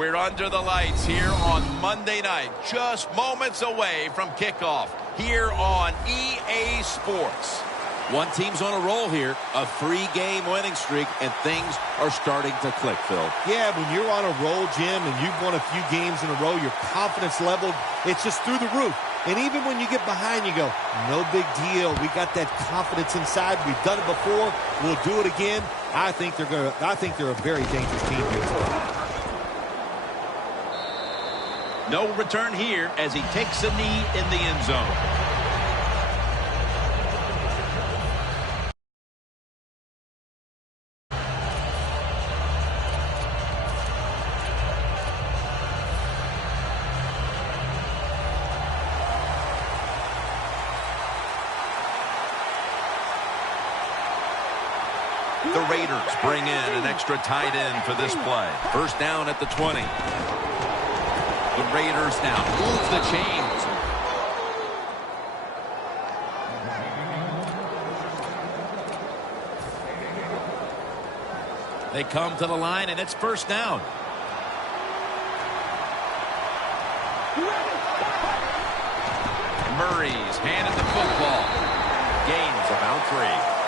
We're under the lights here on Monday night, just moments away from kickoff here on EA Sports. One team's on a roll here, a 3-game winning streak, and things are starting to click, Phil. Yeah, when you're on a roll, Jim, and you've won a few games in a row, your confidence level, it's just through the roof. And even when you get behind, you go, no big deal. We got that confidence inside. We've done it before. We'll do it again. I think they're a very dangerous team here today. No return here as he takes a knee in the end zone. The Raiders bring in an extra tight end for this play. First down at the 20. The Raiders now move the chains. They come to the line, and it's first down. Murray's handed the football. Gains about 3.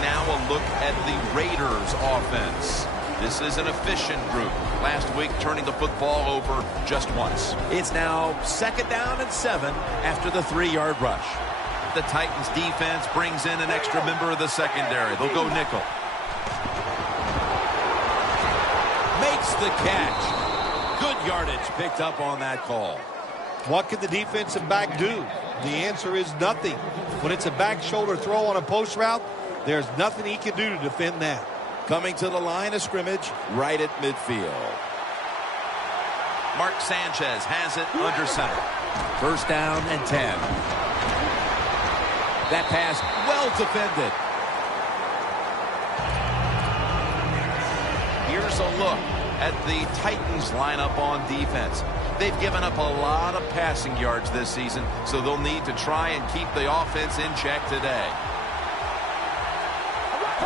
Now a look at the Raiders offense. This is an efficient group. Last week turning the football over just once. It's now second down and 7 after the 3-yard rush. The Titans defense brings in an extra member of the secondary. They'll go nickel. Makes the catch. Good yardage picked up on that call. What can the defensive back do? The answer is nothing. When it's a back shoulder throw on a post route, there's nothing he can do to defend that. Coming to the line of scrimmage right at midfield. Mark Sanchez has it under center. First down and 10. That pass well defended. Here's a look at the Titans lineup on defense. They've given up a lot of passing yards this season, so they'll need to try and keep the offense in check today.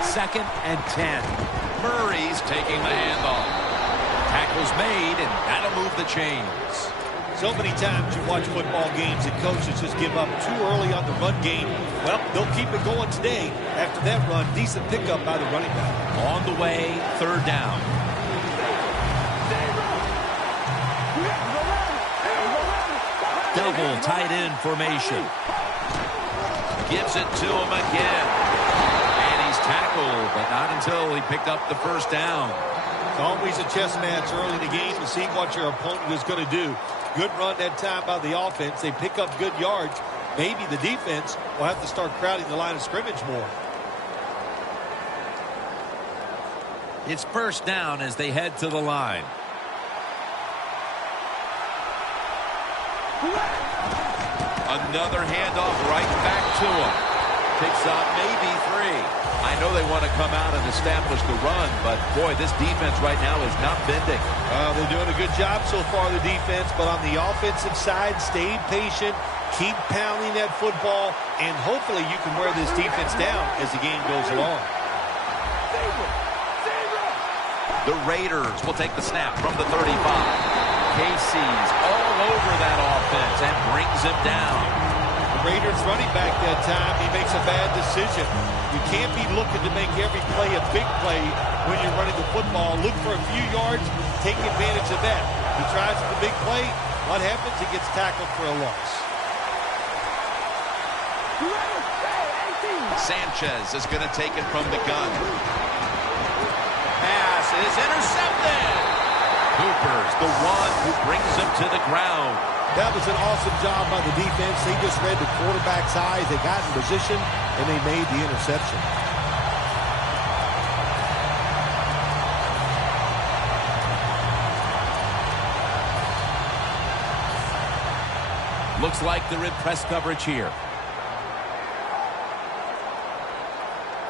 Second and 10. Murray's taking the handoff. Tackle's made, and that'll move the chains. So many times you watch football games and coaches just give up too early on the run game. Well, they'll keep it going today. After that run, decent pickup by the running back. On the way, third down. Double tight end formation. Gives it to him again. Tackled, but not until he picked up the first down. It's always a chess match early in the game to see what your opponent is going to do. Good run that time by the offense. They pick up good yards. Maybe the defense will have to start crowding the line of scrimmage more. It's first down as they head to the line. Another handoff right back to him. Picks up maybe 3. I know they want to come out and establish the run, but, boy, this defense right now is not bending. They're doing a good job so far, the defense, but on the offensive side, stay patient, keep pounding that football, and hopefully you can wear this defense down as the game goes along. The Raiders will take the snap from the 35. Casey's all over that offense and brings him down. Raiders running back that time, he makes a bad decision. You can't be looking to make every play a big play when you're running the football. Look for a few yards, take advantage of that. He tries the big play. What happens? He gets tackled for a loss. Sanchez is going to take it from the gun. Pass is intercepted. Cooper's the one who brings him to the ground. That was an awesome job by the defense. They just read the quarterback's eyes. They got in position, and they made the interception. Looks like they're in press coverage here.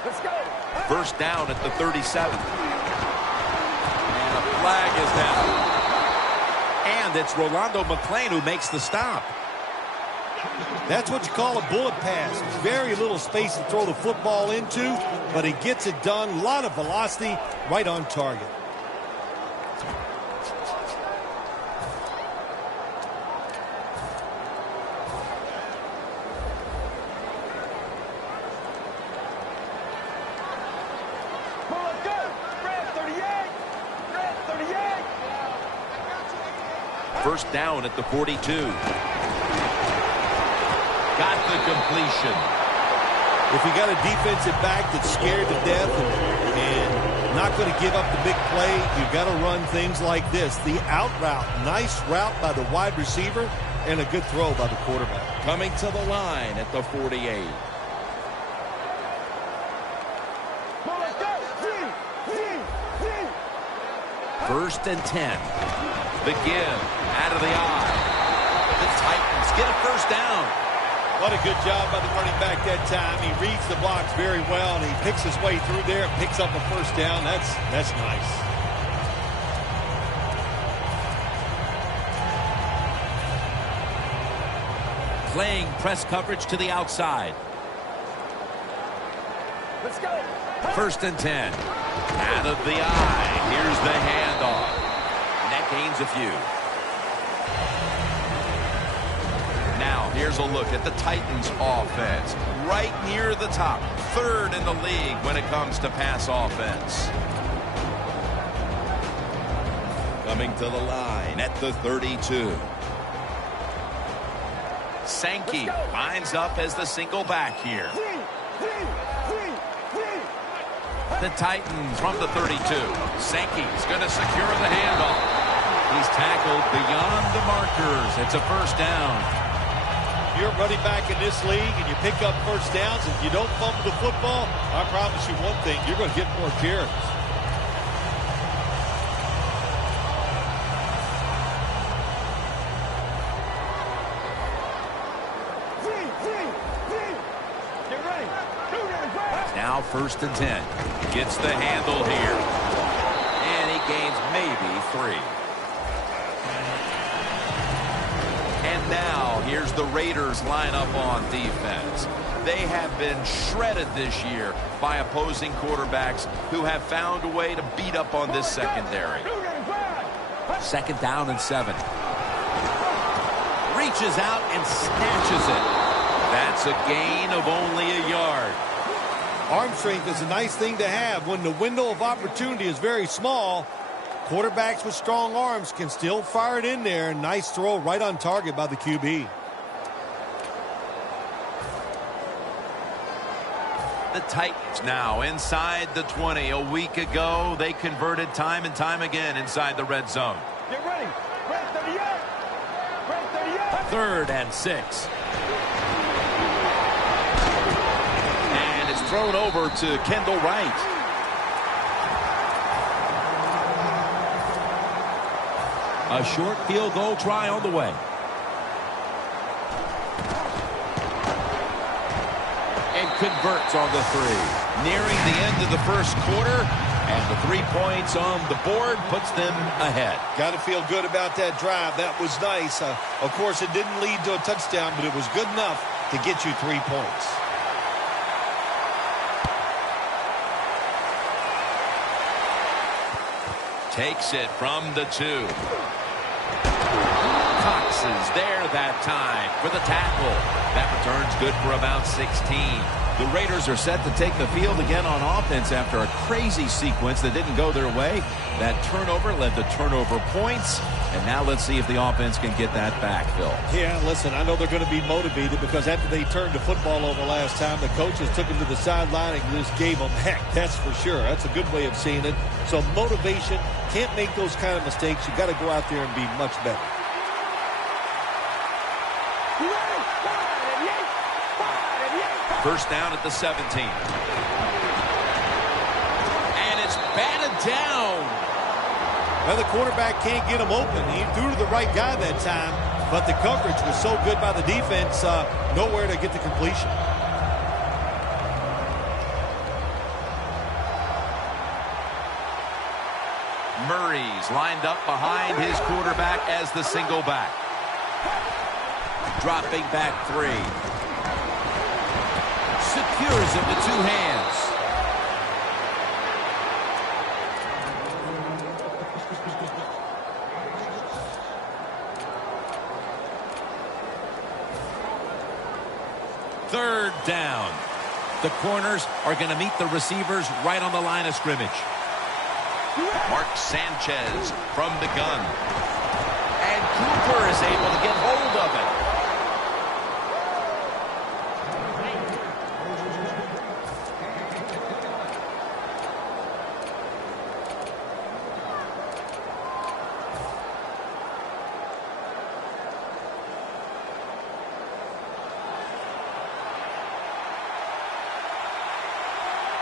Let's go. First down at the 37. And a flag is down. And it's Rolando McClain who makes the stop. That's what you call a bullet pass. There's very little space to throw the football into, but he gets it done. A lot of velocity right on target. First down at the 42. Got the completion. If you got a defensive back that's scared to death and not going to give up the big play, you've got to run things like this. The out route, nice route by the wide receiver, and a good throw by the quarterback. Coming to the line at the 48. First and 10. Begin out of the eye. The Titans get a first down. What a good job by the running back that time. He reads the blocks very well, and he picks his way through there and picks up a first down. That's nice. Playing press coverage to the outside. Let's go. First and 10. Out of the eye. Here's the handoff. And that gains a few. Now, here's a look at the Titans offense. Right near the top. Third in the league when it comes to pass offense. Coming to the line at the 32. Sankey lines up as the single back here. The Titans from the 32. Sankey's going to secure the handoff. He's tackled beyond the markers. It's a first down. You're running back in this league and you pick up first downs. If you don't fumble the football, I promise you one thing, you're going to get more carries. Now first and 10. Gets the handle here. And he gains maybe 3. And now here's the Raiders lineup on defense. They have been shredded this year by opposing quarterbacks who have found a way to beat up on this secondary. Second down and 7. Reaches out and snatches it. That's a gain of only a yard. Arm strength is a nice thing to have when the window of opportunity is very small. Quarterbacks with strong arms can still fire it in there. Nice throw right on target by the QB. The Titans now inside the 20. A week ago, they converted time and time again inside the red zone. Get ready. Right 38. Right 38. Third and 6. And it's thrown over to Kendall Wright. A short field goal try on the way. And converts on the 3. Nearing the end of the first quarter. And the 3 points on the board puts them ahead. Got to feel good about that drive. That was nice. Of course, it didn't lead to a touchdown, but it was good enough to get you 3 points. Takes it from the 2. Cox is there that time for the tackle. That return's good for about 16. The Raiders are set to take the field again on offense after a crazy sequence that didn't go their way. That turnover led to turnover points. And now let's see if the offense can get that back, Phil. Yeah, listen, I know they're going to be motivated because after they turned the football over last time, the coaches took them to the sideline and just gave them heck. That's for sure. That's a good way of seeing it. So motivation, can't make those kind of mistakes. You got to go out there and be much better. First down at the 17. And it's batted down. Well, the quarterback can't get him open. He threw to the right guy that time, but the coverage was so good by the defense, nowhere to get the completion. Murray's lined up behind his quarterback as the single back. Dropping back 3. Secures it with 2 hands. Third down. The corners are going to meet the receivers right on the line of scrimmage. Mark Sanchez from the gun. And Cooper is able to get hold of it.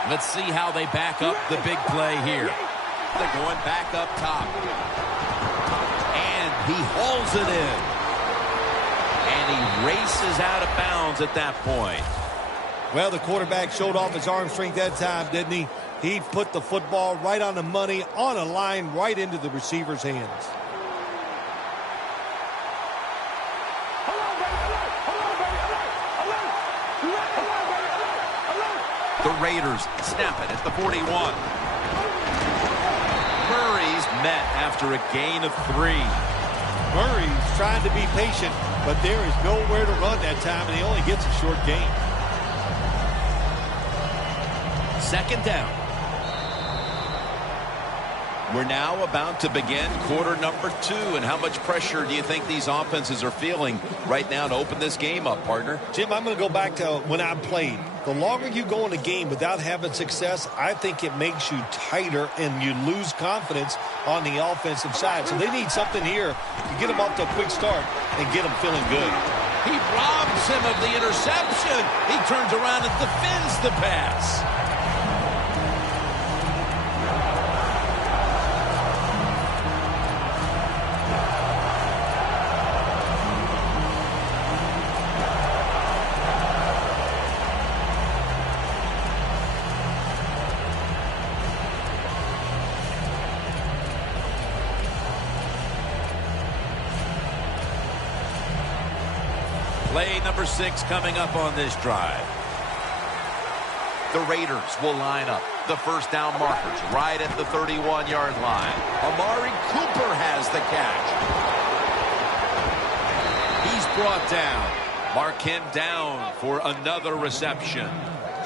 Let's see how they back up the big play here. They're going back up top. And he hauls it in. And he races out of bounds at that point. Well, the quarterback showed off his arm strength that time, didn't he? He put the football right on the money, on a line, right into the receiver's hands. The Raiders snap it at the 41. Murray's met after a gain of 3. Murray's trying to be patient, but there is nowhere to run that time, and he only gets a short gain. Second down. We're now about to begin quarter number 2. And how much pressure do you think these offenses are feeling right now to open this game up, partner? Jim, I'm going to go back to when I played. The longer you go in a game without having success, I think it makes you tighter and you lose confidence on the offensive side. So they need something here to get them off to a quick start and get them feeling good. He robs him of the interception. He turns around and defends the pass. Play number 6 coming up on this drive. The Raiders will line up. The first down markers right at the 31-yard line. Amari Cooper has the catch. He's brought down. Mark him down for another reception.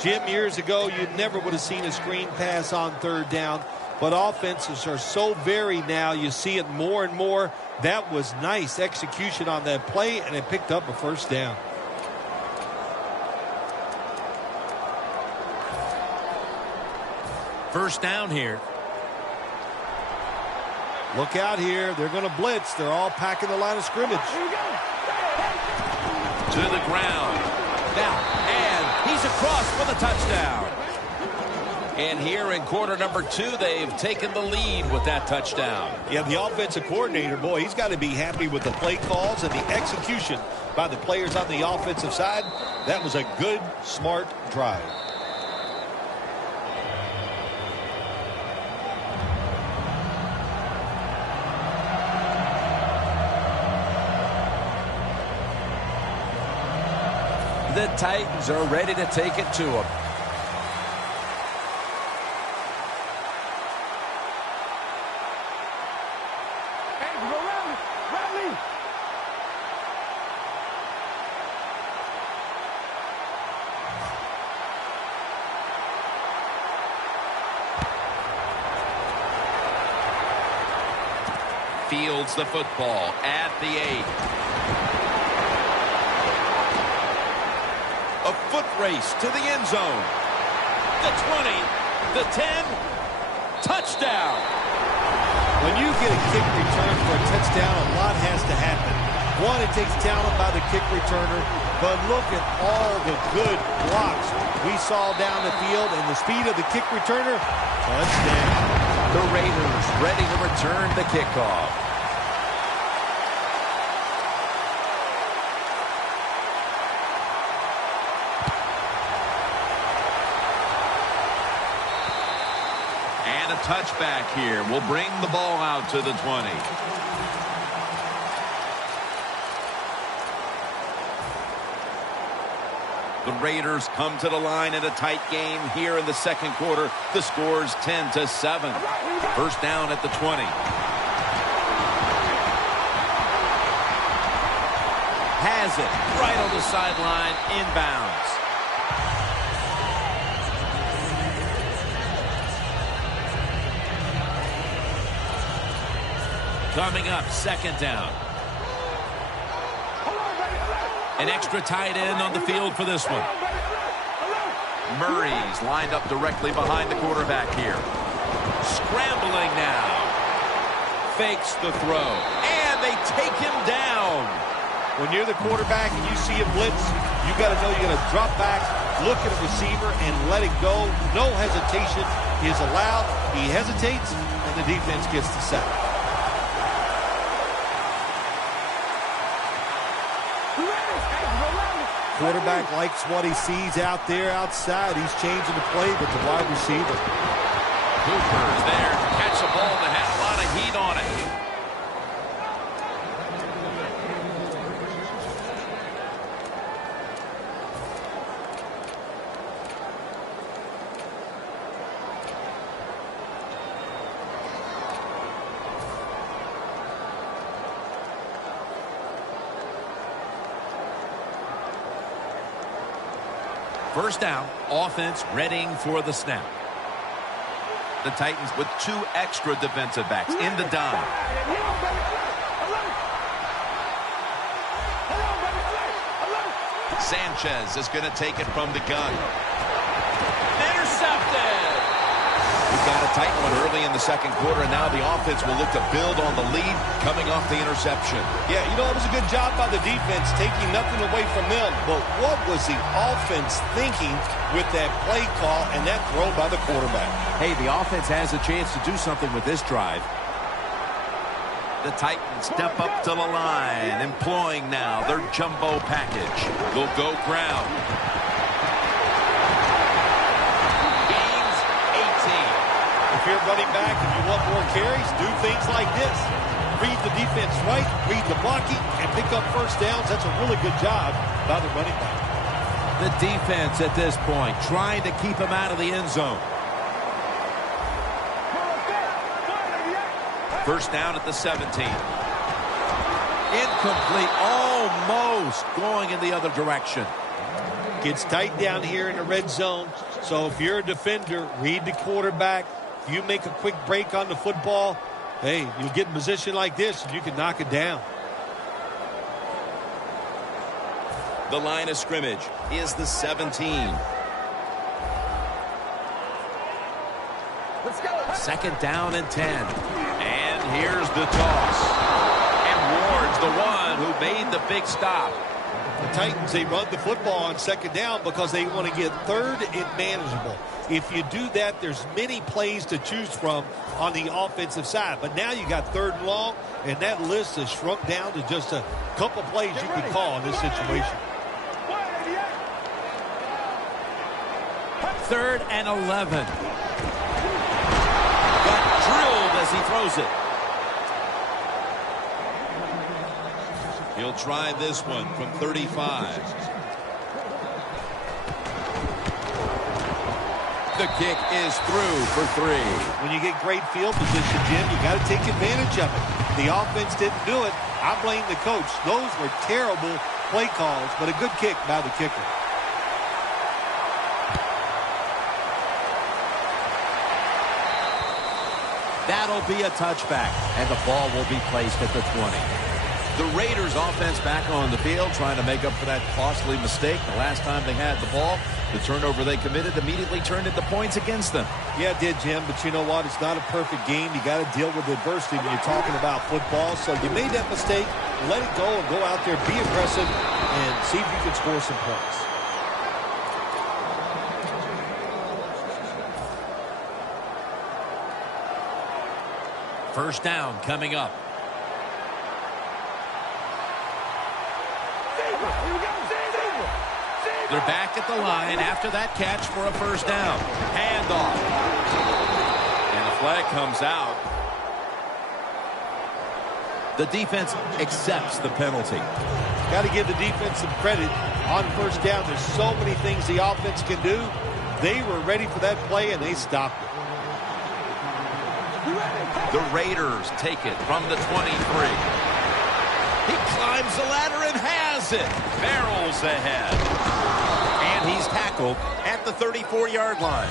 Jim, years ago, you never would have seen a screen pass on third down. But offenses are so varied now. You see it more and more. That was nice execution on that play, and it picked up a first down. First down here. Look out here. They're going to blitz. They're all packing the line of scrimmage. To the ground. Now, and he's across for the touchdown. And here in quarter number 2, they've taken the lead with that touchdown. Yeah, the offensive coordinator, boy, he's got to be happy with the play calls and the execution by the players on the offensive side. That was a good, smart drive. The Titans are ready to take it to them. Fields the football at the 8. A foot race to the end zone. The 20, the 10, touchdown. When you get a kick return for a touchdown, a lot has to happen. One, it takes talent by the kick returner, but look at all the good blocks we saw down the field and the speed of the kick returner. Touchdown. The Raiders ready to return the kickoff. And a touchback here will bring the ball out to the 20. The Raiders come to the line in a tight game here in the second quarter. The score's 10-7. First down at the 20. Has it right on the sideline, inbounds. Coming up, second down. An extra tight end on the field for this one. Murray's lined up directly behind the quarterback here. Scrambling now. Fakes the throw. And they take him down. When you're the quarterback and you see a blitz, you got to know you're going to drop back, look at a receiver, and let it go. No hesitation is allowed. He hesitates, and the defense gets the sack. Quarterback likes what he sees out there outside. He's changing the play with the wide receiver. Cooper's there to catch a ball that has a lot of heat on it. First down, offense readying for the snap. The Titans with 2 extra defensive backs in the dime. Sanchez is going to take it from the gun. Intercepted! We've got a tight one early in the second quarter, and now the offense will look to build on the lead coming off the interception. Yeah, you know, it was a good job by the defense taking nothing away from them. But what was the offense thinking with that play call and that throw by the quarterback? Hey, the offense has a chance to do something with this drive. The Titans step up to the line, employing now their jumbo package. They'll go ground. Gains 18. If you're running back and you want more carries, do things like this. Read the defense right, read the blocking, and pick up first downs. That's a really good job by the running back. The defense at this point trying to keep him out of the end zone. First down at the 17. Incomplete, almost going in the other direction. Gets tight down here in the red zone. So if you're a defender, read the quarterback. If you make a quick break on the football, hey, you'll get in position like this and you can knock it down. The line of scrimmage is the 17. Let's go. Second down and 10. And here's the toss. And Ward's the one who made the big stop. The Titans, they run the football on second down because they want to get third and manageable. If you do that, there's many plays to choose from on the offensive side. But now you got third and long, and that list has shrunk down to just a couple plays you can call in this situation. 3rd and 11. Got drilled as he throws it. He'll try this one from 35. The kick is through for 3. When you get great field position, Jim, you got to take advantage of it. The offense didn't do it. I blame the coach. Those were terrible play calls, but a good kick by the kicker. That'll be a touchback, and the ball will be placed at the 20. The Raiders offense back on the field trying to make up for that costly mistake. The last time they had the ball, the turnover they committed immediately turned into points against them. Yeah, it did, Jim, but you know what? It's not a perfect game. You got to deal with adversity when you're talking about football. So you made that mistake, let it go, and go out there, be aggressive, and see if you can score some points. First down coming up. They're back at the line after that catch for a first down. Handoff. And the flag comes out. The defense accepts the penalty. Got to give the defense some credit on first down. There's so many things the offense can do. They were ready for that play, and they stopped it. The Raiders take it from the 23. He climbs the ladder and has it. Barrels ahead. And he's tackled At the 34-yard line.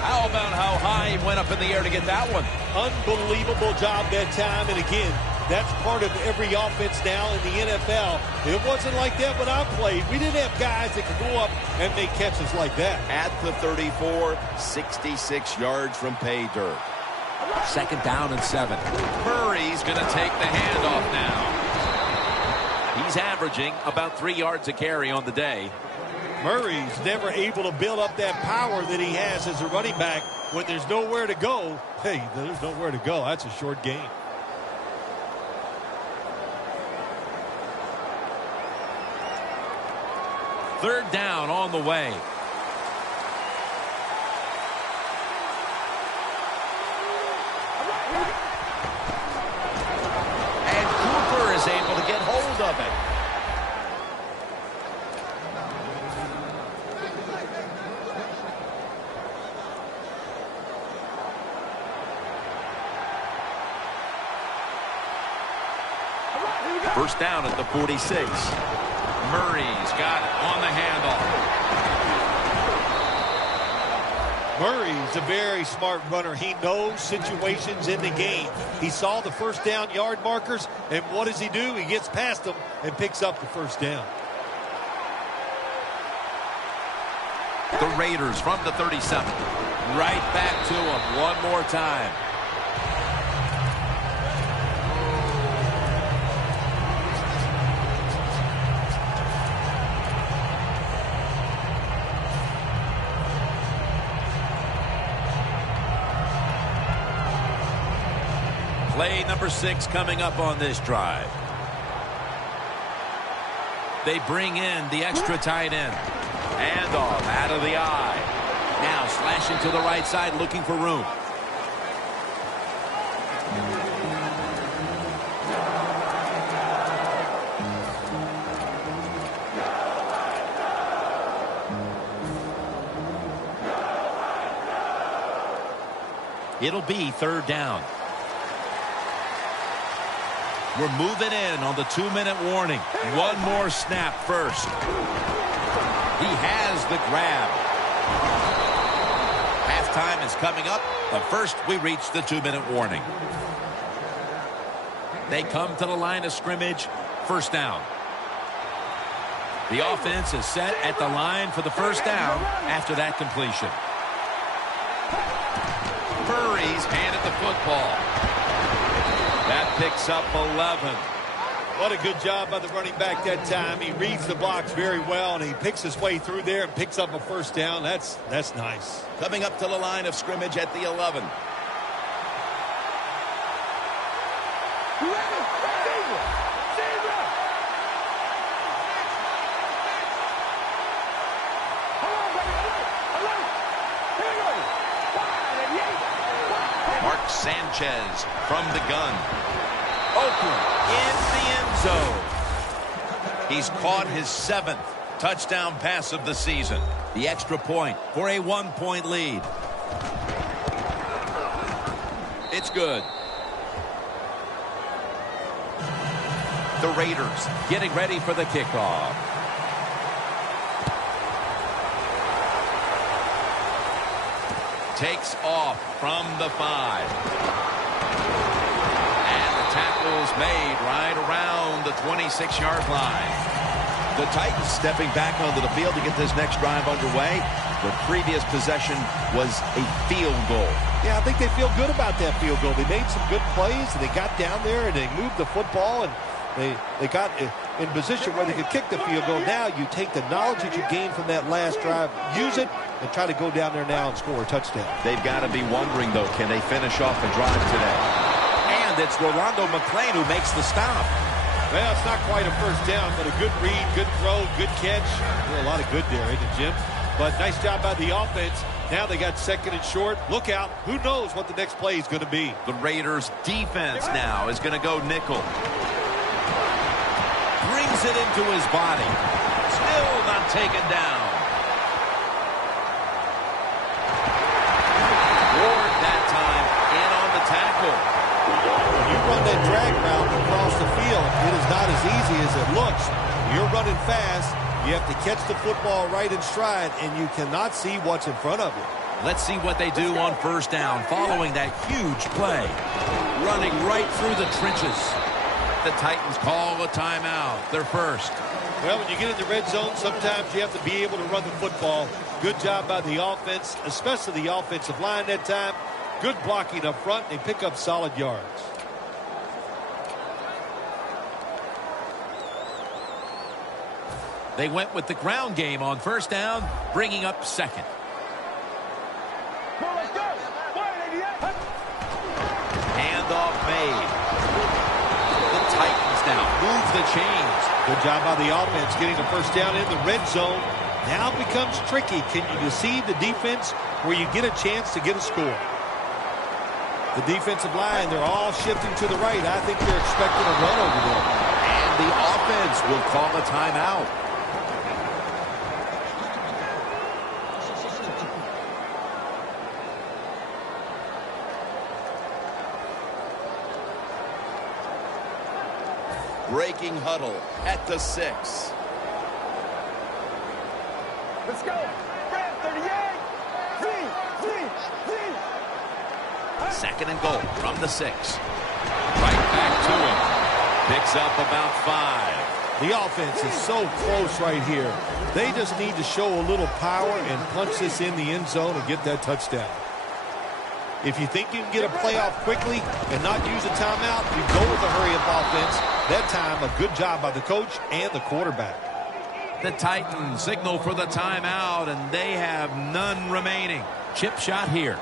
How about how high he went up in the air to get that one? Unbelievable job that time. And again, That's part of every offense now in the NFL. It wasn't like that when I played. We didn't have guys that could go up and make catches like that. At the 34, 66 yards from pay dirt. 2nd down and 7. Murray's going to take the handoff now. He's averaging about 3 yards a carry on the day. Murray's never able to build up that power that he has as a running back when there's nowhere to go. Hey, there's nowhere to go. That's a short game. Third down on the way. And Cooper is able to get hold of it. First down at the 46. Murray's got it on the handoff. Murray's a very smart runner. He knows situations in the game. He saw the first down yard markers, and what does he do? He gets past them and picks up the first down. The Raiders from the 37. Right back to him one more time. Play number 6 coming up on this drive. They bring in the extra tight end. Handoff out of the eye. Now slashing to the right side, looking for room. It'll be third down. We're moving in on the 2-minute warning. One more snap first. He has the grab. Halftime is coming up, but first we reach the 2-minute warning. They come to the line of scrimmage. First down. The offense is set at the line for the first down after that completion. Murray's handed the football. That picks up 11. What a good job by the running back that time. He reads the blocks very well, and he picks his way through there and picks up a first down. That's nice. Coming up to the line of scrimmage at the 11. Mark Sanchez from the gun. Oakland in the end zone. He's caught his 7th touchdown pass of the season. The extra point for a 1-point lead. It's good. The Raiders getting ready for the kickoff. Takes off from the 5. Tackles made right around the 26-yard line. The Titans stepping back onto the field to get this next drive underway. The previous possession was a field goal. Yeah, I think they feel good about that field goal. They made some good plays, and they got down there, and they moved the football, and they got in position where they could kick the field goal. Now you take the knowledge that you gained from that last drive, use it, and try to go down there now and score a touchdown. They've got to be wondering, though, can they finish off the drive today? It's Rolando McClain who makes the stop. Well, it's not quite a first down, but a good read, good throw, good catch. A lot of good there, isn't it, Jim? But nice job by the offense. Now they got 2nd and short. Look out. Who knows what the next play is going to be. The Raiders defense now is going to go nickel. Brings it into his body. Still not taken down. Ward that time in on the tackle. When you run that drag route across the field, it is not as easy as it looks. You're running fast. You have to catch the football right in stride, and you cannot see what's in front of you. Let's see what they do on first down following that huge play. Running right through the trenches. The Titans call a timeout. Their first. Well, when you get in the red zone, sometimes you have to be able to run the football. Good job by the offense, especially the offensive line that time. Good blocking up front. They pick up solid yards. They went with the ground game on first down, bringing up second. Handoff made. The Titans now move the chains. Good job by the offense getting the first down in the red zone. Now it becomes tricky. Can you deceive the defense where you get a chance to get a score? The defensive line, they're all shifting to the right. I think they're expecting a run over there. And the offense will call a timeout. Breaking huddle at the 6. Let's go. Red 38. Second and goal from the 6. Right back to him. Picks up about 5. The offense is so close right here. They just need to show a little power and punch this in the end zone and get that touchdown. If you think you can get a playoff quickly and not use a timeout, you go with a hurry-up offense. That time, a good job by the coach and the quarterback. The Titans signal for the timeout, and they have none remaining. Chip shot here.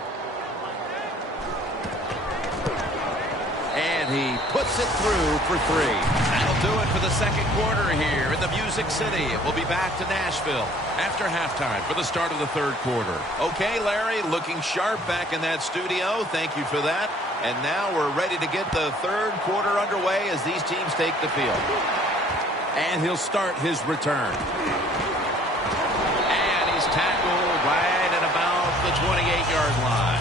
And he puts it through for 3. That'll do it for the second quarter here in the Music City. We'll be back to Nashville after halftime for the start of the third quarter. Okay, Larry, looking sharp back in that studio. Thank you for that. And now we're ready to get the third quarter underway as these teams take the field. And he'll start his return. And he's tackled right at about the 28-yard line.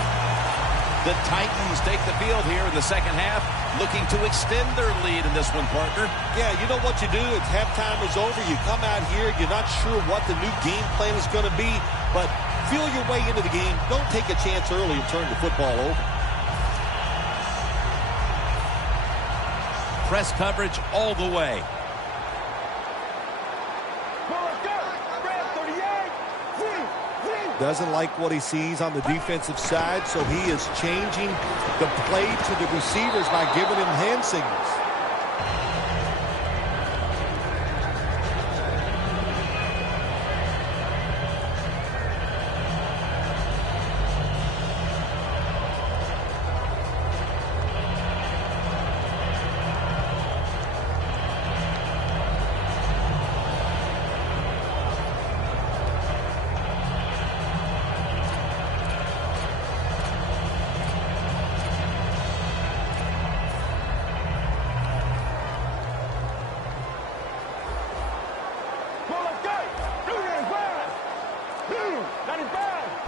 The Titans take the field here in the second half, looking to extend their lead in this one, partner. Yeah, you know what you do? It's halftime is over. You come out here. You're not sure what the new game plan is going to be, but feel your way into the game. Don't take a chance early and turn the football over. Press coverage all the way. Doesn't like what he sees on the defensive side, so he is changing the play to the receivers by giving him hand signals.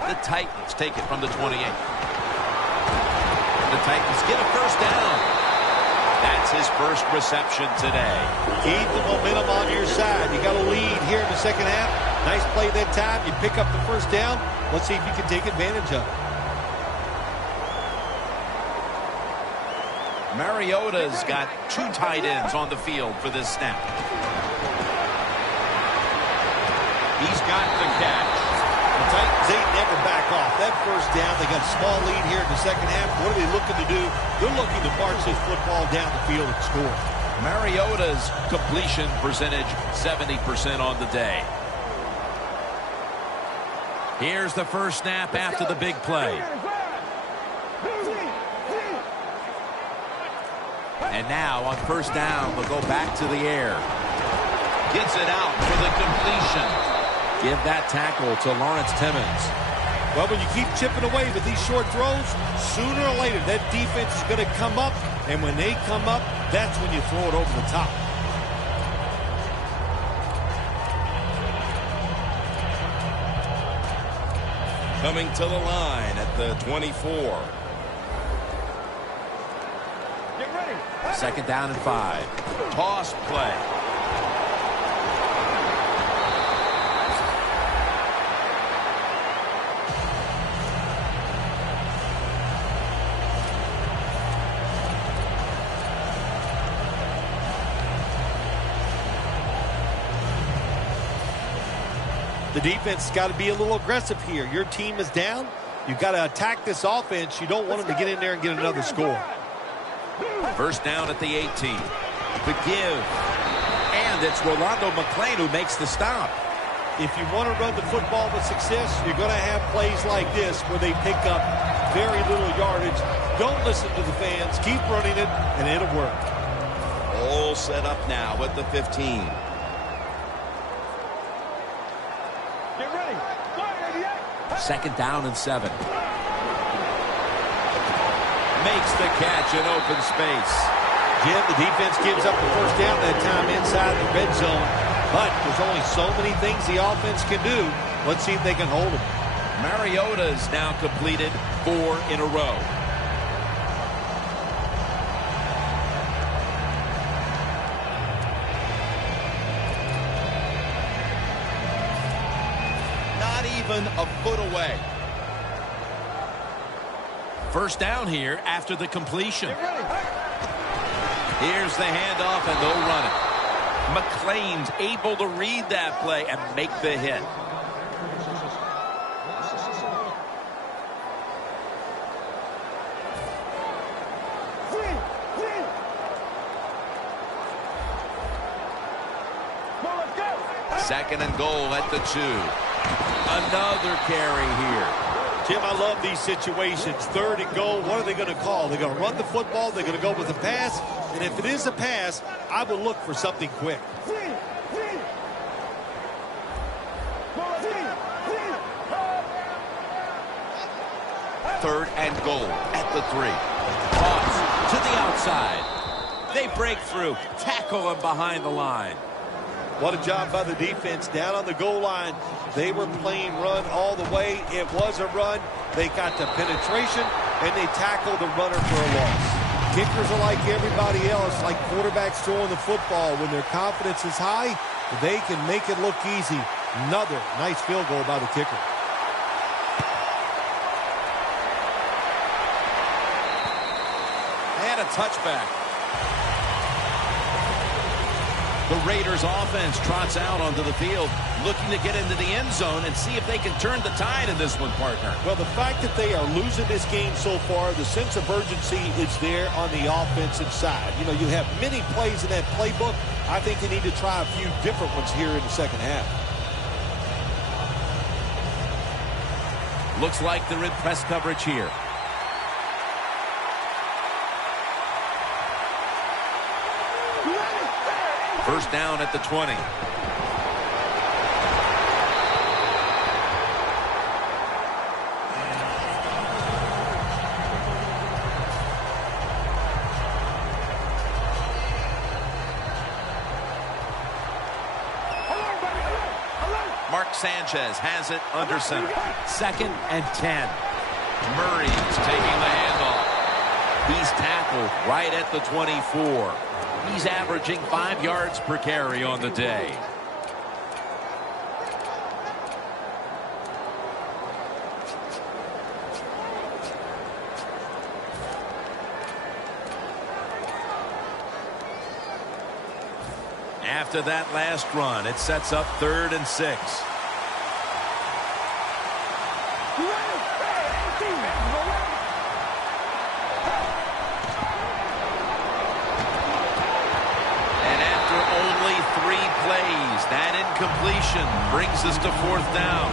The Titans take it from the 28. The Titans get a first down. That's his first reception today. Keep the momentum on your side. You got a lead here in the second half. Nice play that time. You pick up the first down. Let's see if you can take advantage of it. Mariota's got 2 tight ends on the field for this snap. He's got the catch. The Titans ain't never back off. That first down, they got a small lead here in the second half. What are they looking to do? They're looking to march this football down the field and score. Mariota's completion percentage, 70% on the day. Here's the first snap after the big play. And now on first down, they'll go back to the air. Gets it out for the completion. Give that tackle to Lawrence Timmons. Well, when you keep chipping away with these short throws, sooner or later that defense is going to come up, and when they come up, that's when you throw it over the top. Coming to the line at the 24. Get ready. Second down and 5. Toss play. The defense has got to be a little aggressive here. Your team is down. You've got to attack this offense. You don't want them to get in there and get another score. First down at the 18. The give. And it's Rolando McClain who makes the stop. If you want to run the football with success, you're going to have plays like this where they pick up very little yardage. Don't listen to the fans. Keep running it, and it'll work. All set up now at the 15. Get ready. Second down and 7. Makes the catch in open space. Jim, the defense gives up the first down that time inside the red zone. But there's only so many things the offense can do. Let's see if they can hold them. Mariota's now completed 4 in a row. Not even a foot away. First down here after the completion. Here's the handoff, and they'll run it. McClain's able to read that play and make the hit. Second and goal at the 2. Another carry here. Jim, I love these situations. Third and goal, what are they going to call? They're going to run the football, they're going to go with a pass, and if it is a pass, I will look for something quick. Third and goal at the 3. Toss to the outside. They break through, tackle him behind the line. What a job by the defense down on the goal line. They were playing run all the way. It was a run. They got the penetration, and they tackled the runner for a loss. Kickers are like everybody else, like quarterbacks throwing the football. When their confidence is high, they can make it look easy. Another nice field goal by the kicker. And a touchback. The Raiders offense trots out onto the field, looking to get into the end zone and see if they can turn the tide in this one, partner. Well, the fact that they are losing this game so far, the sense of urgency is there on the offensive side. You know, you have many plays in that playbook. I think they need to try a few different ones here in the second half. Looks like they're in press coverage here. First down at the 20. Mark Sanchez has it under center. Second and 10. Murray's taking the handoff. He's tackled right at the 24. He's averaging 5 yards per carry on the day. After that last run, it sets up 3rd and 6. That incompletion brings us to 4th down.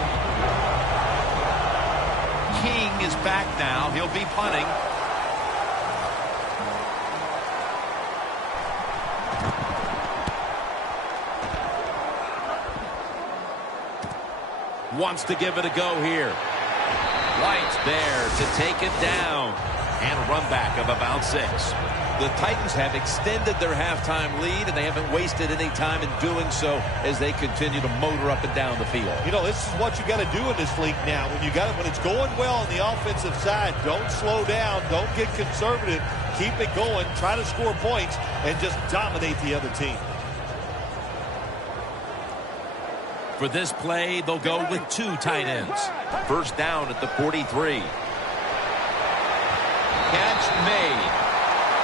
King is back now. He'll be punting. Wants to give it a go here. White's there to take it down. And a run back of about 6. The Titans have extended their halftime lead, and they haven't wasted any time in doing so as they continue to motor up and down the field. You know, this is what you got to do in this league now. When it's going well on the offensive side, don't slow down, don't get conservative, keep it going, try to score points, and just dominate the other team. For this play, they'll go with 2 tight ends. First down at the 43. Catch made.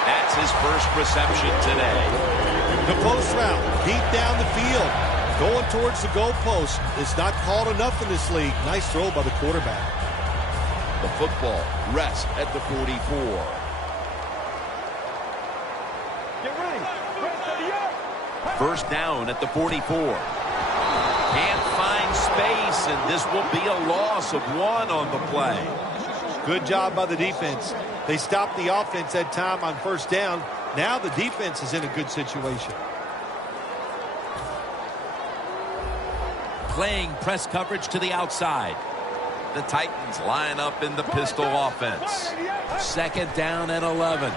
That's his first reception today. The post route, deep down the field. Going towards the goalpost. It's not called enough in this league. Nice throw by the quarterback. The football rests at the 44. Get ready. First down at the 44. Can't find space, and this will be a loss of 1 on the play. Good job by the defense. They stopped the offense that time on first down. Now the defense is in a good situation. Playing press coverage to the outside. The Titans line up in the pistol offense. Second down and 11.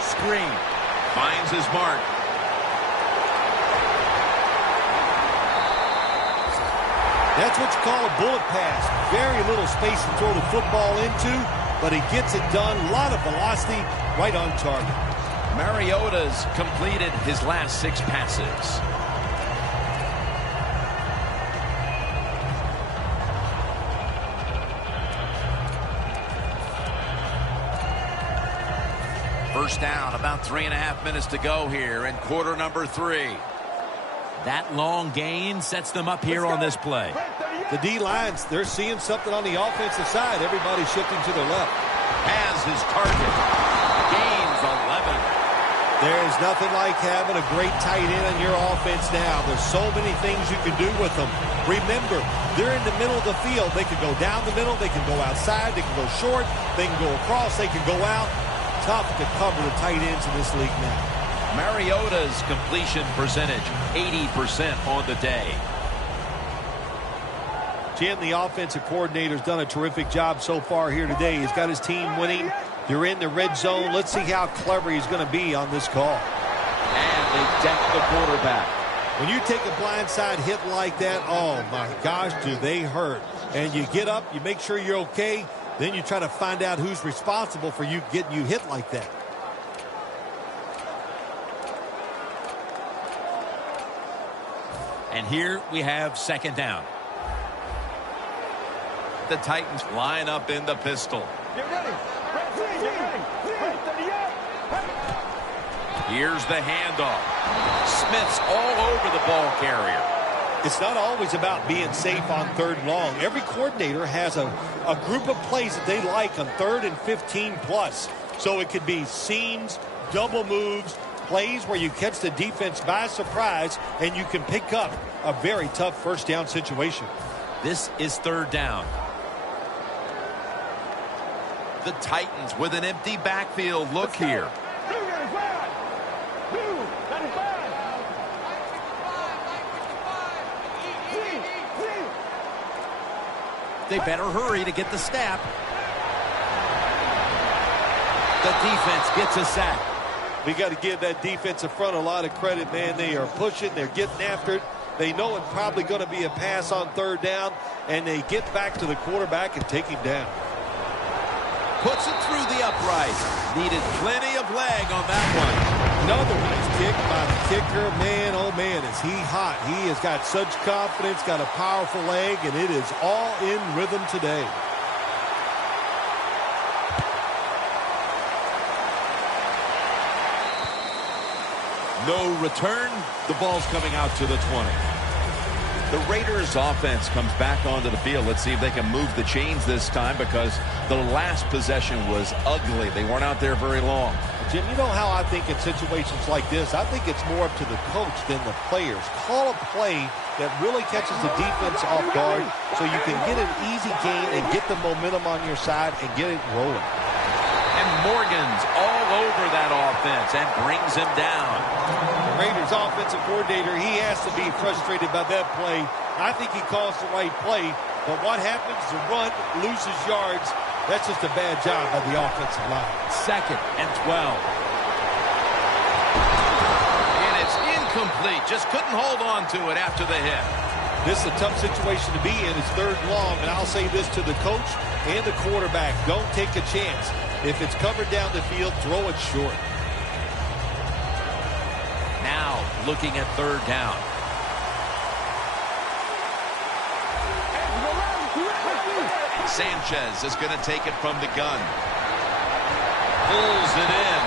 Screen. Finds his mark. That's what you call a bullet pass. Very little space to throw the football into, but he gets it done. A lot of velocity, right on target. Mariota's completed his last 6 passes. First down, about 3.5 minutes to go here in quarter number 3. That long gain sets them up here on this play. The D-lines, they're seeing something on the offensive side. Everybody's shifting to their left. Has his target. Gains 11. There's nothing like having a great tight end on your offense now. There's so many things you can do with them. Remember, they're in the middle of the field. They can go down the middle. They can go outside. They can go short. They can go across. They can go out. Tough to cover the tight ends in this league now. Mariota's completion percentage, 80% on the day. Jim, the offensive coordinator's done a terrific job so far here today. He's got his team winning. You're in the red zone. Let's see how clever he's going to be on this call. And they deck the quarterback. When you take a blindside hit like that, oh my gosh, do they hurt. And you get up, you make sure you're okay, then you try to find out who's responsible for you getting you hit like that. And here we have second down. The Titans line up in the pistol. Get ready. Get ready. Here's the handoff. Smith's all over the ball carrier. It's not always about being safe on third and long. Every coordinator has a group of plays that they like on 3rd and 15 plus. So it could be seams, double moves, plays where you catch the defense by surprise and you can pick up a very tough first down situation. This is third down. The Titans with an empty backfield look here. They better hurry to get the snap. The defense gets a sack. We got to give that defensive front a lot of credit, man. They are pushing. They're getting after it. They know it's probably going to be a pass on third down, and they get back to the quarterback and take him down. Puts it through the upright. Needed plenty of leg on that one. Another nice kick by the kicker. Man, oh man, is he hot. He has got such confidence, got a powerful leg, and it is all in rhythm today. No return. The ball's coming out to the 20. The Raiders offense comes back onto the field. Let's see if they can move the chains this time, because the last possession was ugly. They weren't out there very long. Jim, you know how I think in situations like this, I think it's more up to the coach than the players. Call a play that really catches the defense off guard so you can get an easy gain and get the momentum on your side and get it rolling. And Morgan's all over that offense and brings him down. The Raiders offensive coordinator, he has to be frustrated by that play. I think he calls the right play, but what happens? The run loses yards. That's just a bad job by the offensive line. Second and 12. And it's incomplete. Just couldn't hold on to it after the hit. This is a tough situation to be in. It's third and long, and I'll say this to the coach and the quarterback. Don't take a chance. If it's covered down the field, throw it short. Now looking at third down. Sanchez is going to take it from the gun. Pulls it in.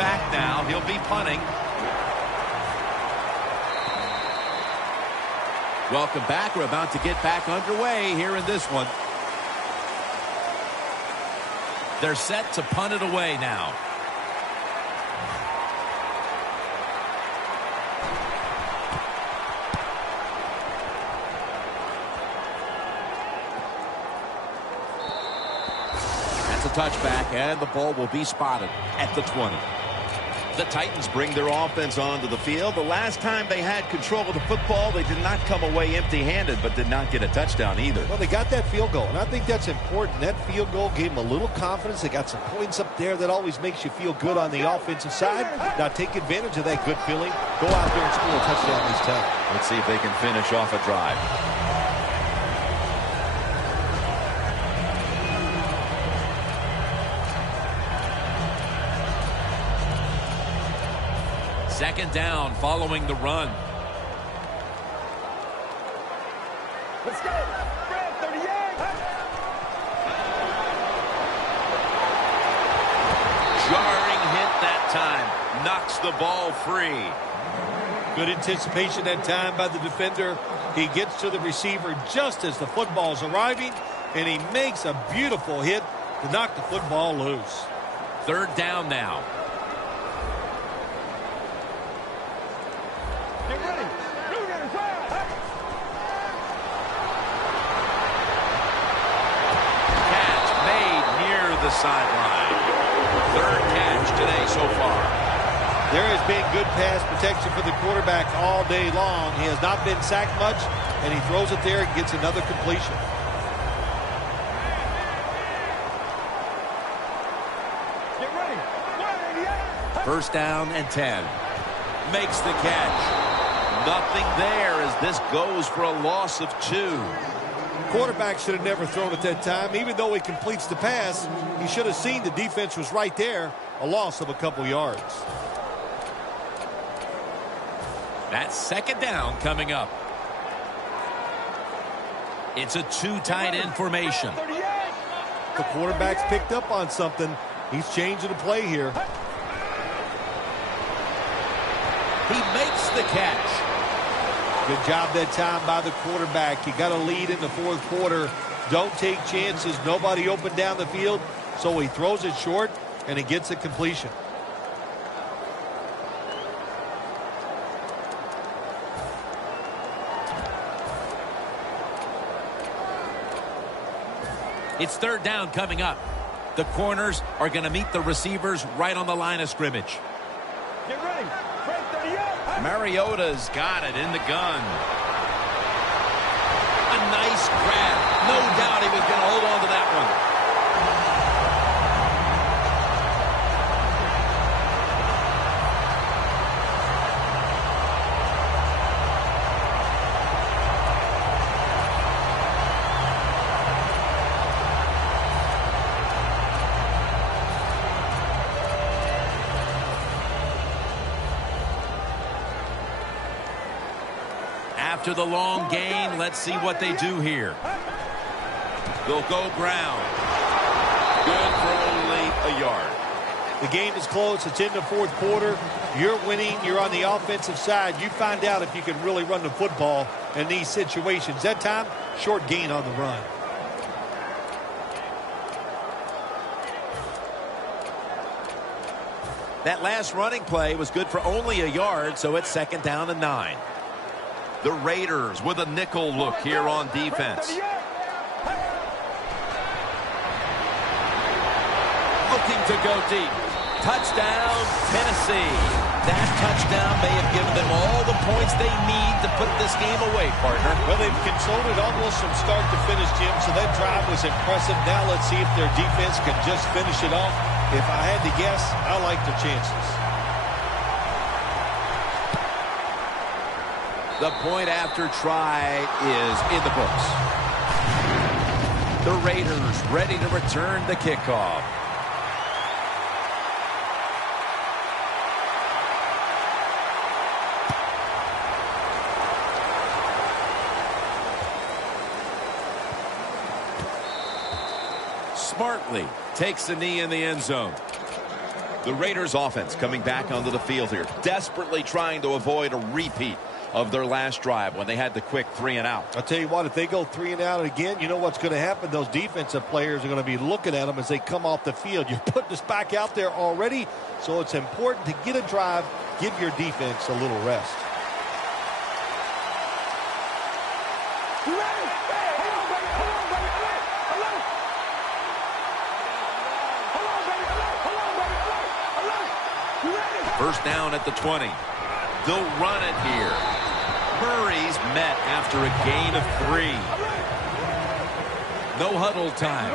back now. He'll be punting. Welcome back. We're about to get back underway here in this one. They're set to punt it away now. That's a touchback, and the ball will be spotted at the 20. The Titans bring their offense onto the field. The last time they had control of the football, they did not come away empty-handed, but did not get a touchdown either. Well, they got that field goal, and I think that's important. That field goal gave them a little confidence. They got some points up there that always makes you feel good on the offensive side. Now take advantage of that good feeling. Go out there and score a touchdown this time. Let's see if they can finish off a drive. Second down following the run. Let's go. Red 38. Jarring hit that time. Knocks the ball free. Good anticipation that time by the defender. He gets to the receiver just as the football's arriving, and he makes a beautiful hit to knock the football loose. Third down now. Get ready. Blue Raiders, fire. Catch made near the sideline. Third catch today so far. There has been good pass protection for the quarterback all day long. He has not been sacked much, and he throws it there and gets another completion. Get ready. 188. First down and 10. Makes the catch. Nothing there as this goes for a loss of 2. Quarterback should have never thrown at that time. Even though he completes the pass, he should have seen the defense was right there. A loss of a couple yards. That's second down coming up. It's a 2 tight end formation. 38. The quarterback's picked up on something. He's changing the play here. He makes the catch. Good job that time by the quarterback. You got a lead in the fourth quarter. Don't take chances. Nobody open down the field. So he throws it short, and he gets a completion. It's third down coming up. The corners are going to meet the receivers right on the line of scrimmage. Get ready. Red 38. Mariota's got it in the gun. A nice grab. No doubt he was going to hold on to that one. After the long gain, let's see what they do here. They'll go ground. Good for only a yard. The game is close. It's in the fourth quarter. You're winning. You're on the offensive side. You find out if you can really run the football in these situations. That time, short gain on the run. That last running play was good for only a yard, so it's second down and 9. The Raiders with a nickel look here on defense. Looking to go deep. Touchdown, Tennessee. That touchdown may have given them all the points they need to put this game away, partner. Well, they've controlled it almost from start to finish, Jim, so that drive was impressive. Now let's see if their defense can just finish it off. If I had to guess, I like their chances. The point after try is in the books. The Raiders ready to return the kickoff. Smartly takes the knee in the end zone. The Raiders offense coming back onto the field here, desperately trying to avoid a repeat of their last drive when they had the quick 3-and-out. I'll tell you what, if they go 3-and-out again, you know what's going to happen? Those defensive players are going to be looking at them as they come off the field. You're putting us back out there already, so it's important to get a drive, give your defense a little rest. First down at the 20. They'll run it here. Murray's met after a gain of 3. No huddle time.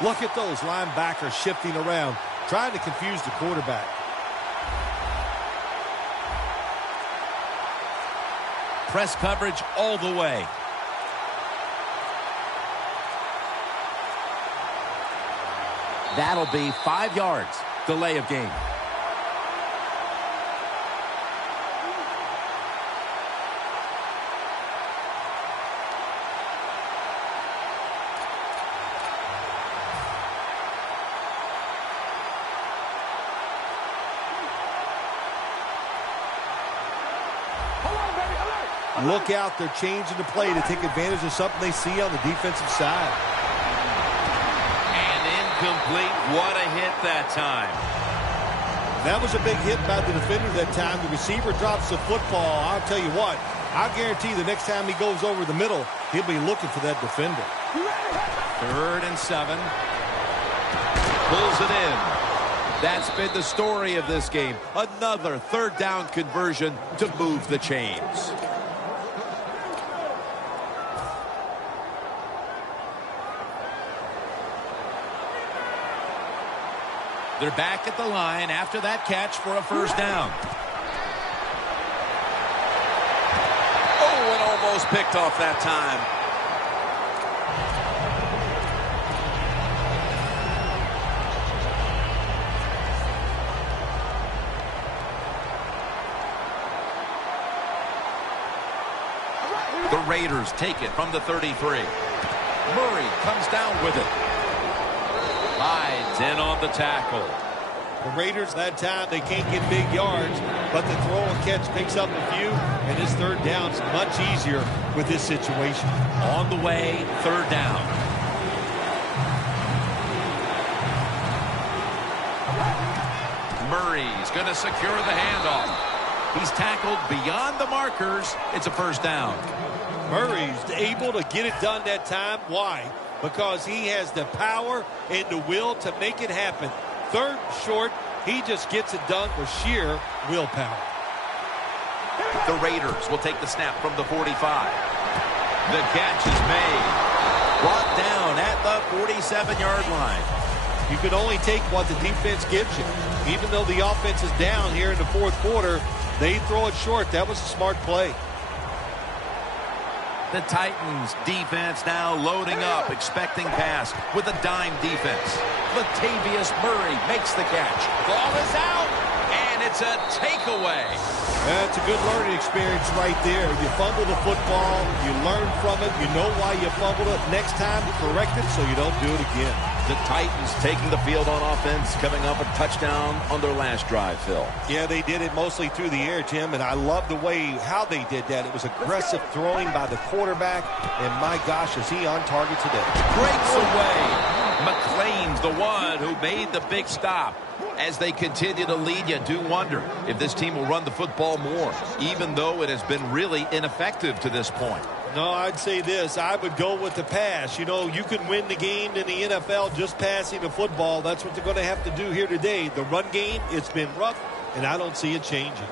Look at those linebackers shifting around, trying to confuse the quarterback. Press coverage all the way. That'll be 5 yards. Delay of game. Look out, they're changing the play to take advantage of something they see on the defensive side. And incomplete. What a hit that time. That was a big hit by the defender that time. The receiver drops the football. I'll tell you what, I'll guarantee the next time he goes over the middle, he'll be looking for that defender. 3rd and 7. Pulls it in. That's been the story of this game. Another 3rd down conversion to move the chains. They're back at the line after that catch for a first down. Oh, and almost picked off that time. The Raiders take it from the 33. Murray comes down with it. Hides in on the tackle. The Raiders that time, they can't get big yards, but the throw and catch picks up a few, and this 3rd down is much easier with this situation. On the way, 3rd down. Murray's going to secure the handoff. He's tackled beyond the markers. It's a first down. Murray's able to get it done that time. Why? Because he has the power and the will to make it happen. 3rd short, he just gets it done with sheer willpower. The Raiders will take the snap from the 45. The catch is made. Brought down at the 47-yard line. You can only take what the defense gives you. Even though the offense is down here in the 4th quarter, they throw it short. That was a smart play. The Titans defense now loading up, expecting pass with a dime defense. Latavius Murray makes the catch. Ball is out, and it's a takeaway. That's a good learning experience right there. You fumble the football, you learn from it, you know why you fumbled it. Next time, correct it so you don't do it again. The Titans taking the field on offense, coming up a touchdown on their last drive, Phil. Yeah, they did it mostly through the air, Jim, and I love the way how they did that. It was aggressive throwing by the quarterback, and my gosh, is he on target today. Breaks away. McClain's the one who made the big stop. As they continue to lead, you do wonder if this team will run the football more, even though it has been really ineffective to this point. No, I'd say this. I would go with the pass. You know, you can win the game in the NFL just passing the football. That's what they're going to have to do here today. The run game, it's been rough, and I don't see it changing.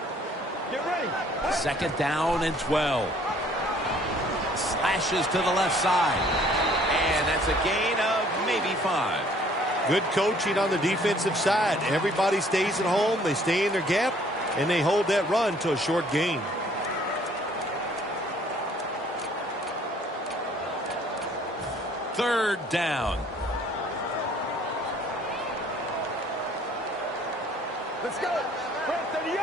Get ready. 2nd down and 12. Slashes to the left side. And that's a gain of maybe 5. Good coaching on the defensive side. Everybody stays at home. They stay in their gap, and they hold that run to a short gain. Third down. Let's go. Red 38.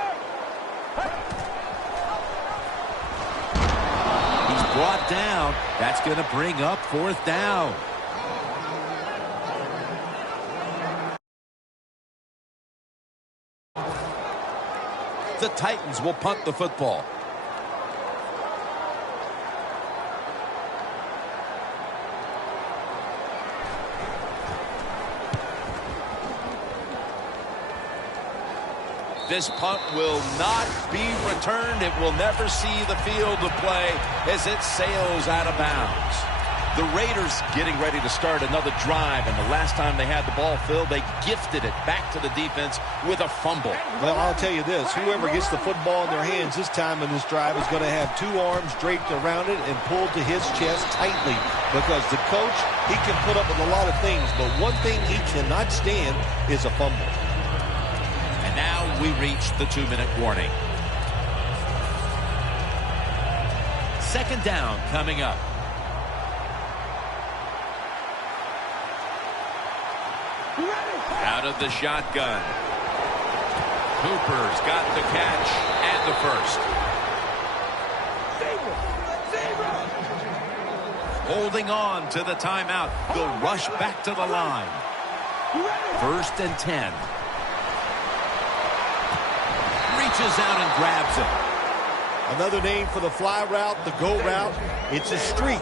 He's brought down. That's going to bring up 4th down. The Titans will punt the football. This punt will not be returned. It will never see the field of play as it sails out of bounds. The Raiders getting ready to start another drive, and the last time they had the ball filled, they gifted it back to the defense with a fumble. Well, I'll tell you this. Whoever gets the football in their hands this time in this drive is going to have 2 arms draped around it and pulled to his chest tightly, because the coach, he can put up with a lot of things, but one thing he cannot stand is a fumble. And now we reach the 2-minute warning. 2nd down coming up. Out of the shotgun. Cooper's got the catch and the first. Holding on to the timeout. They'll rush back to the line. 1st and 10. Reaches out and grabs it. Another name for the fly route, the go route, it's a streak.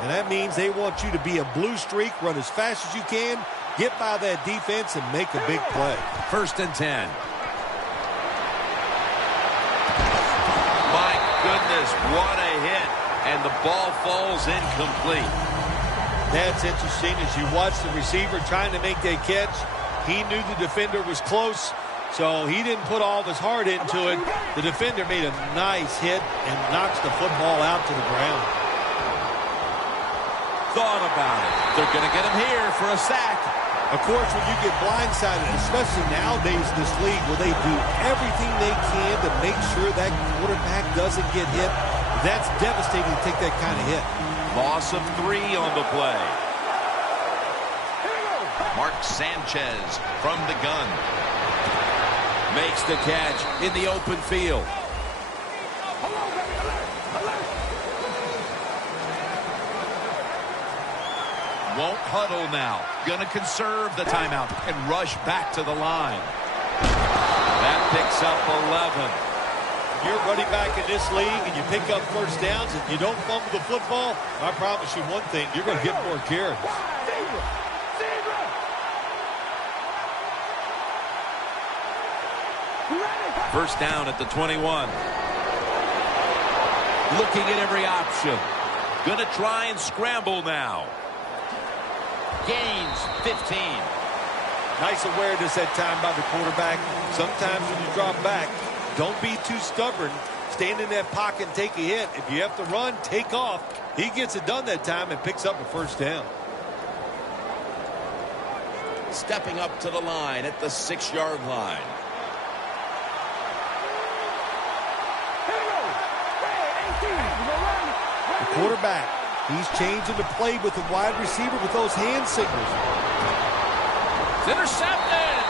And that means they want you to be a blue streak, run as fast as you can, get by that defense, and make a big play. 1st and 10. My goodness, what a hit. And the ball falls incomplete. That's interesting. As you watch the receiver trying to make that catch, he knew the defender was close, so he didn't put all of his heart into it. The defender made a nice hit and knocks the football out to the ground. Thought about it. They're going to get him here for a sack. Of course, when you get blindsided, especially nowadays in this league where they do everything they can to make sure that quarterback doesn't get hit, that's devastating to take that kind of hit. Loss of 3 on the play. Mark Sanchez from the gun. Makes the catch in the open field. Won't huddle now. Gonna conserve the timeout and rush back to the line. That picks up 11. You're running back in this league and you pick up 1st downs and you don't fumble the football, I promise you one thing, you're going to get more carries. 1st down at the 21. Looking at every option. Gonna try and scramble now. Gains 15. Nice awareness that time by the quarterback. Sometimes when you drop back, don't be too stubborn. Stand in that pocket and take a hit. If you have to run, take off. He gets it done that time and picks up a 1st down. Stepping up to the line at the 6-yard line. The quarterback, he's changing the play with the wide receiver with those hand signals. It's intercepted.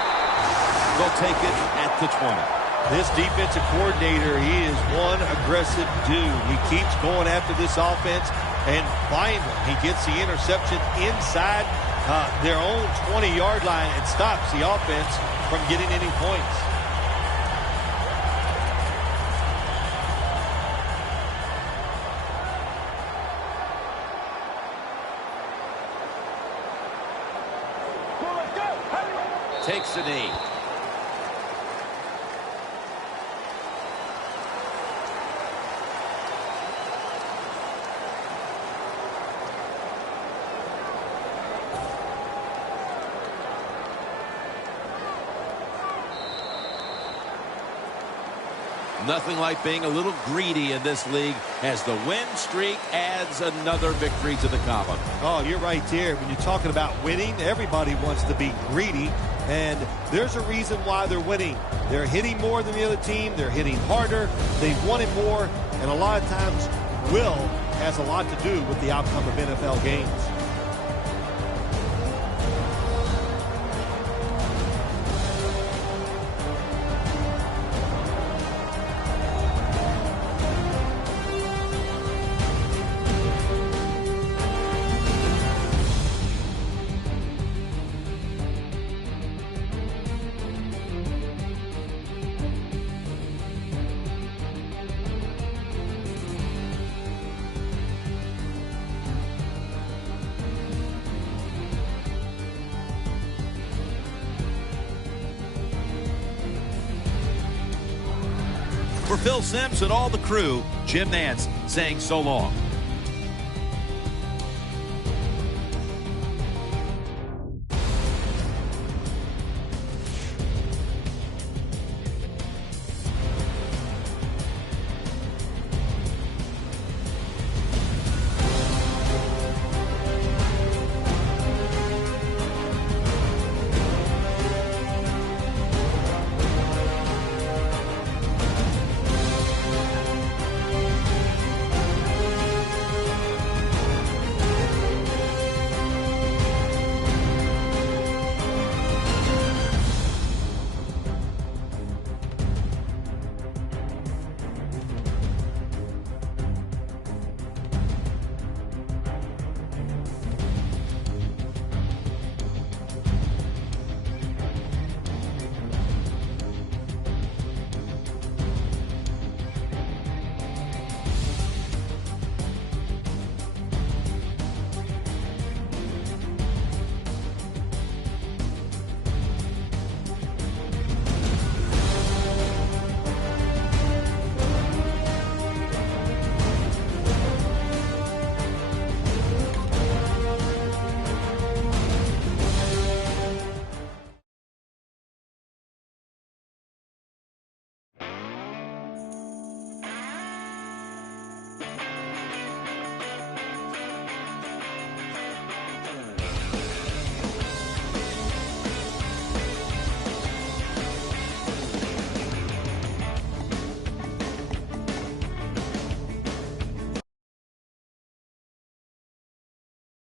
They'll take it at the 20. This defensive coordinator, he is one aggressive dude. He keeps going after this offense, and finally he gets the interception inside their own 20-yard line and stops the offense from getting any points. Takes a knee. Nothing like being a little greedy in this league as the win streak adds another victory to the column. Oh, you're right there. When you're talking about winning, everybody wants to be greedy, and there's a reason why they're winning. They're hitting more than the other team. They're hitting harder. They've won it more, and a lot of times will has a lot to do with the outcome of NFL games. For Phil Simms and all the crew, Jim Nance saying so long.